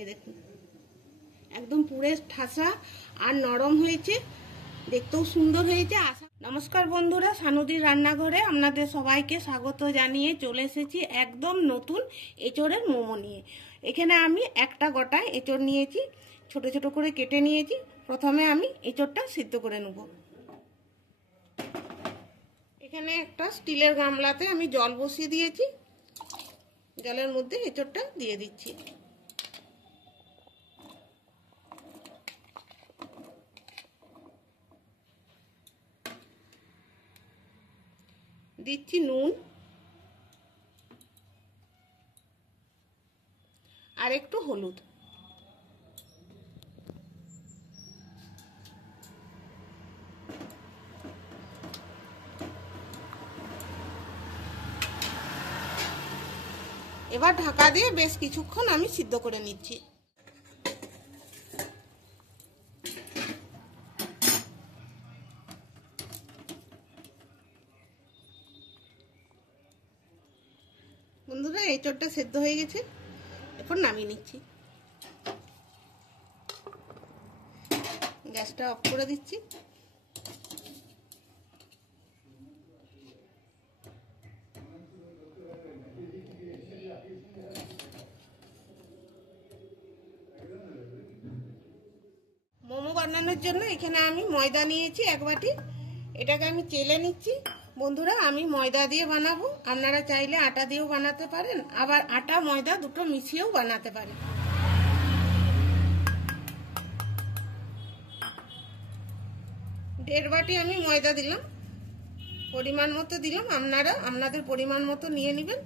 এই দেখুন একদম পুরো ঠাসা আর নরম হয়েছে, দেখতেও সুন্দর হয়েছে। নমস্কার বন্ধুরা, সানুদির রান্নাঘরে আপনাদের সবাইকে স্বাগত জানিয়ে চলে এসেছি একদম নতুন এঁচড়ের মোমো নিয়ে। এখানে আমি একটা গোটা এঁচড় নিয়েছি, ছোট ছোট করে কেটে নিয়েছি। প্রথমে আমি এঁচড়টা সিদ্ধ করে নেব। এখানে একটা স্টিলের গামলাতে আমি জল বসিয়ে দিয়েছি, জলের মধ্যে এঁচড়টা দিয়ে দিচ্ছি। দিচ্ছি নুন আর একটু হলুদ। এবার ঢাকা দিয়ে বেশ কিছুক্ষণ আমি সিদ্ধ করে নিচ্ছি। বন্ধুরা, এঁচড়টা সেদ্ধ হয়ে গেছে, এখন নামিয়ে নিচ্ছি। গ্যাসটা অফ করে দিচ্ছি। মোমো বানানোর জন্য এখানে আমি ময়দা নিয়েছি 1 বাটি, এটাকে আমি চেলে নিচ্ছি। বন্ধুরা, আমি ময়দা দিয়ে বানাবো, আপনারা চাইলে আটা দিয়েও বানাতে পারেন, আবার আটা ময়দা দুটো মিশিয়েও বানাতে পারেন। দেড় বাটি আমি ময়দা দিলাম, পরিমাণ মতো দিলাম, আপনারা আপনাদের পরিমাণ মতো নিয়ে নেবেন।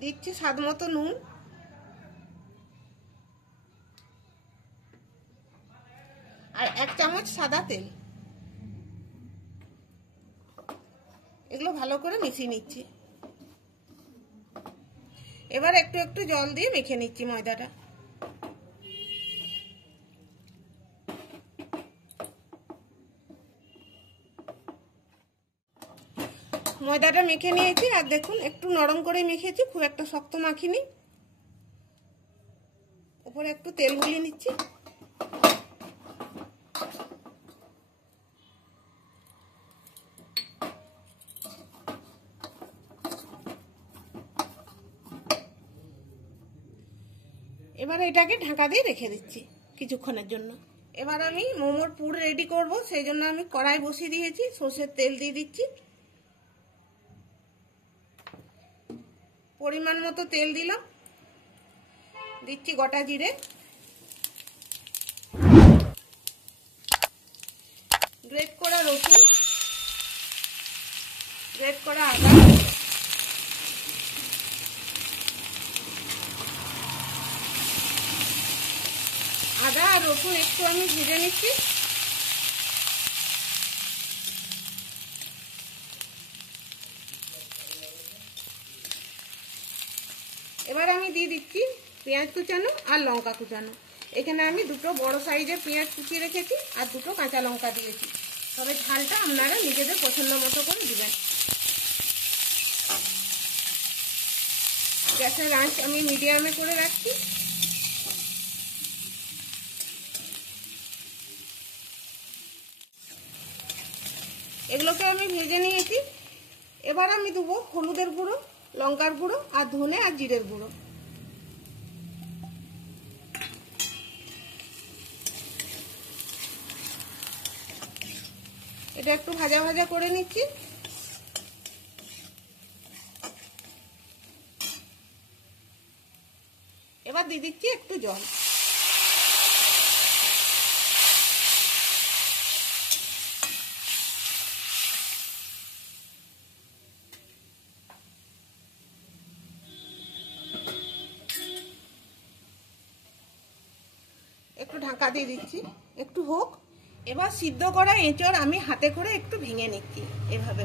দিচ্ছি স্বাদ মতো নুন, আর 1 চামচ সাদা তেল। এগুলো ভালো করে মিশিয়ে নিচ্ছি। এবার একটু একটু জল দিয়ে মেখে নিচ্ছি ময়দাটা। ময়দাটা মেখে নিয়েছি, আর দেখুন একটু নরম করে মেখেছি, খুব একটা শক্ত মাখিনি। উপরে একটু তেল বুলিয়ে নিচ্ছি। এবার এটাকে ঢাকা দিয়ে রেখে দিচ্ছি কিছুক্ষণের জন্য। এবার আমি মোমোর পুর রেডি করব, সেই জন্য আমি কড়াই বসিয়ে দিয়েছি, সরষের তেল দিয়ে দিচ্ছি। পরিমাণ মতো তেল দিলাম, দিচ্ছি গোটা জিরে, গ্রেট করা রসুন, গ্রেট করা আদা, আদা আর রসুন একটু আমি ভেজে নিচ্ছি। এবার আমি দিয়ে দিচ্ছি পেঁয়াজ কুচানো আর লঙ্কা কুচানো। এখানে আমি দুটো বড় সাইজের পেঁয়াজ কুচিয়ে রেখেছি আর দুটো কাঁচা লঙ্কা দিয়েছি, তবে ঝালটা আপনারা নিজেদের পছন্দ মতো করে দিবেন। গ্যাসের আঁচ আমি মিডিয়ামে করে রাখছি। এগুলোকে আমি ভেজে নিয়েছি। এবার আমি দেবো হলুদের গুঁড়ো, লঙ্কার গুঁড়ো আর ধনে আর জিরের গুঁড়ো। এটা একটু ভাজা ভাজা করে নিচ্ছি। এবার দিয়ে দিচ্ছি একটু জল। একটু ঢাকা দিয়ে দিচ্ছি, একটু হোক। এবার সিদ্ধ করা এঁচড় আমি হাতে করে একটু ভেঙে নিচ্ছি এভাবে।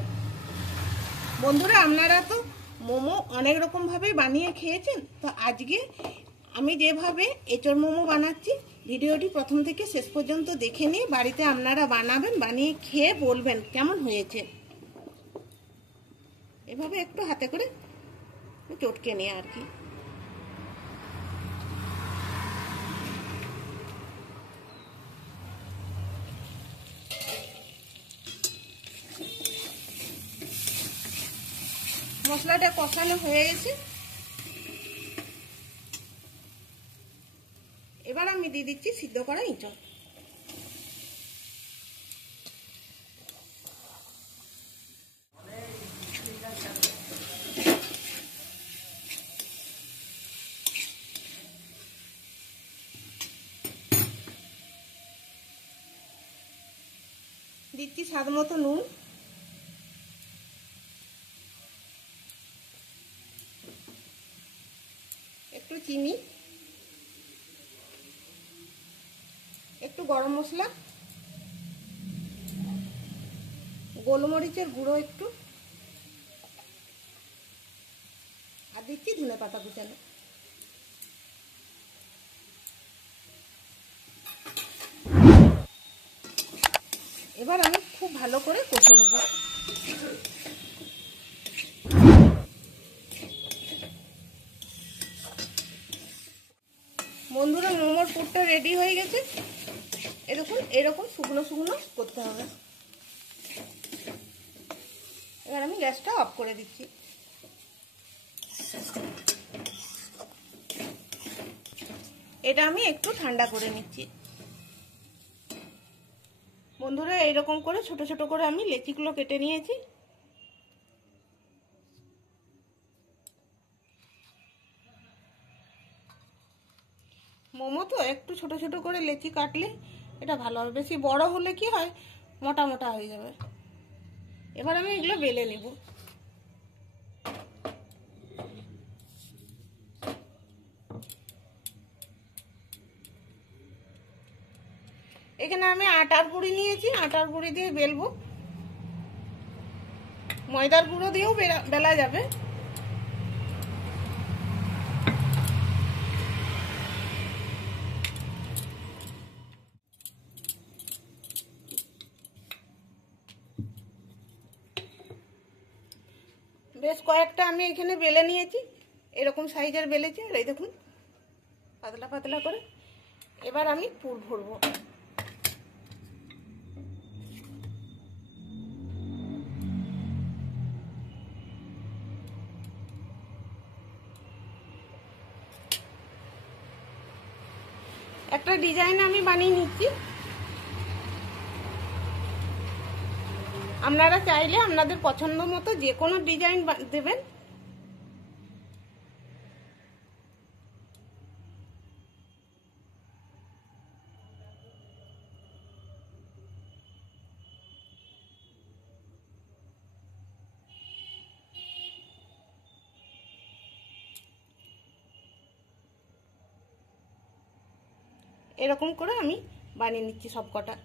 বন্ধুরা, আপনারা তো মোমো অনেক রকম ভাবে বানিয়ে খেয়েছেন, তো আজকে আমি যেভাবে এঁচড় মোমো বানাচ্ছি, ভিডিওটি প্রথম থেকে শেষ পর্যন্ত দেখে নিয়ে বাড়িতে আপনারা বানাবেন, বানিয়ে খেয়ে বলবেন কেমন হয়েছে। এভাবে একটু হাতে করে চটকে নিয়ে আর কি। মশলাটা কষানো হয়ে গেছে, এবার আমি দিয়ে দিচ্ছি সিদ্ধ করা ইঁচড়। দিচ্ছি স্বাদ মতো নুন, একটু চিনি, একটু গরম মশলা, গোলমরিচের গুঁড়ো একটু, আর দিচ্ছি ধনেপাতা কুচানো। এবার আমি খুব ভালো করে কষে নেব। বন্ধুরা, মোমোর পুরটা রেডি হয়ে গেছে। এরকম এরকম শুকনো শুকনো করতে হবে। এবার আমি গ্যাসটা অফ করে দিচ্ছি। এটা আমি একটু ঠান্ডা করে নিচ্ছি। বন্ধুরা, এইরকম করে ছোট ছোট করে আমি লেচিগুলো কেটে নিয়েছি। মোমো তো একটু ছোট ছোট করে লেচি কাটলে এটা ভালো হবে, বেশি বড় হলে কি হয় মোটা মোটা হয়ে যাবে। এবার আমি এগুলো বেলে নেব। এখানে আমি আটার গুঁড়ি নিয়েছি, আটার গুঁড়ি দিয়ে বেলবো। ময়দার গুঁড়ো দিয়েও বেলা যাবে। বেশ কয়েকটা আমি এখানে বেলে নিয়েছি, এরকম সাইজের বেলেছি। আর এই দেখুন পাতলা পাতলা করে। এবার আমি পুর ভরবো। একটা ডিজাইন আমি বানিয়ে নিচ্ছি। আপনারা চাইলে আপনাদের পছন্দ মতো যে কোনো ডিজাইন দেবেন। এরকম করে আমি বানিয়ে নিচ্ছি সব কটা।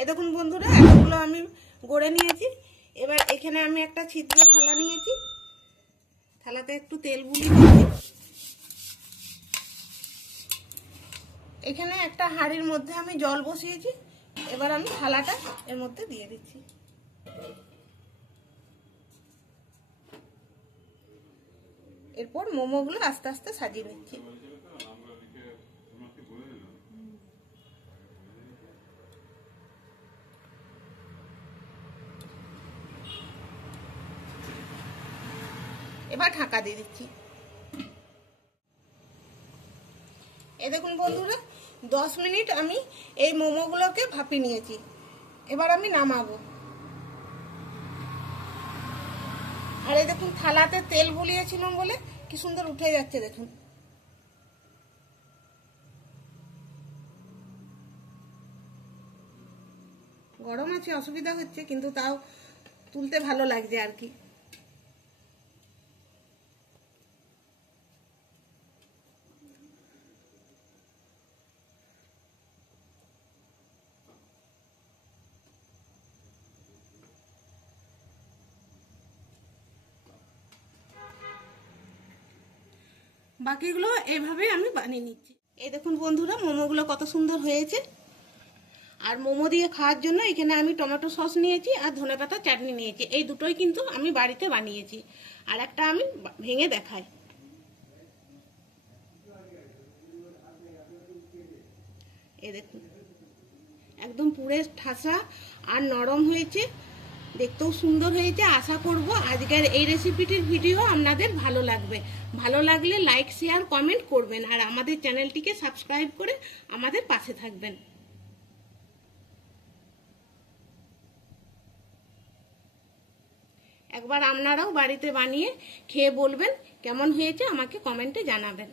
এ দেখুন বন্ধুরা, এতগুলো আমি গড়ে নিয়েছি। এবার এখানে আমি একটা ছিদ্র থালা নিয়েছি, থালাতে একটু তেল বুলিয়ে দিচ্ছি। এখানে একটা হাঁড়ির মধ্যে আমি জল বসিয়েছি। এবার আমি থালাটা এর মধ্যে দিয়ে দিচ্ছি। এরপর মোমোগুলো আস্তে আস্তে সাজিয়ে নিচ্ছি। এবার ঢাকা দিয়ে দিচ্ছি। এই দেখুন বন্ধুরা, 10 মিনিট আমি এই মোমোগুলোকে ভাপিয়ে নিয়েছি। এবার আমি নামাবো। আর এই দেখুন থালাতে তেল বুলিয়েছিলাম বলে কি সুন্দর উঠে যাচ্ছে দেখুন। গরম আছে, অসুবিধা হচ্ছে, কিন্তু তাও তুলতে ভালো লাগছে আর কি। বাকিগুলো এইভাবে আমি বানিয়ে নিচ্ছি। এই দেখুন বন্ধুরা, মোমোগুলো কত সুন্দর হয়েছে। আর মোমো দিয়ে খাওয়ার জন্য এখানে আমি টমেটো সস নিয়েছি আর ধনেপাতা চাটনি নিয়েছি। এই দুটোই কিন্তু আমি বাড়িতে বানিয়েছি। আর একটা আমি ভেঙে দেখাই। এই দেখুন একদম পুরে ঠাসা আর নরম হয়েছে, দেখতেও সুন্দর হয়েছে। আশা করব আজকের এই রেসিপিটির ভিডিও আপনাদের ভালো লাগবে। ভালো লাগলে লাইক শেয়ার কমেন্ট করবেন আর আমাদের চ্যানেলটিকে সাবস্ক্রাইব করে আমাদের পাশে থাকবেন। একবার আপনারাও বাড়িতে বানিয়ে খেয়ে বলবেন কেমন হয়েছে, আমাকে কমেন্টে জানাবেন।